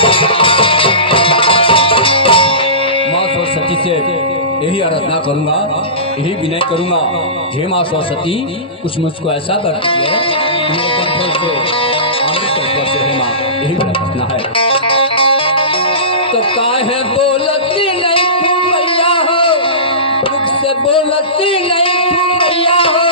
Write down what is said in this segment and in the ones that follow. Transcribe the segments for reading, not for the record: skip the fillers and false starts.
माँ सरस्वती से यही आराधना करूंगा, यही विनय करूंगा। हे माँ सरस्वती, कुछ मुझको ऐसा कर दीजिए मेरे कंठों से अमृत रस से, हे माँ, यही मेरा प्रश्न है। तो काहे बोलती नहीं तुम मैया हो, मुख से बोलती नहीं तुम मैया हो,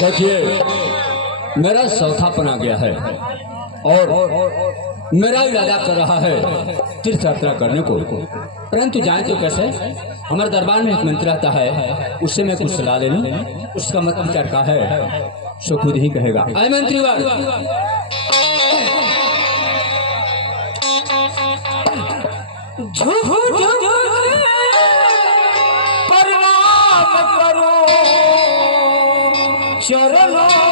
देखिए मेरा चौथापन आ गया है और मेरा इरादा कर रहा है तीर्थ यात्रा करने को, परंतु जाए तो कैसे? हमारे दरबार में एक मंत्री आता है, उससे मैं कुछ सलाह ले लूं, उसका मत विचार का है सो खुद ही कहेगा। आए मंत्री वाल, प्रणाम करो चरणों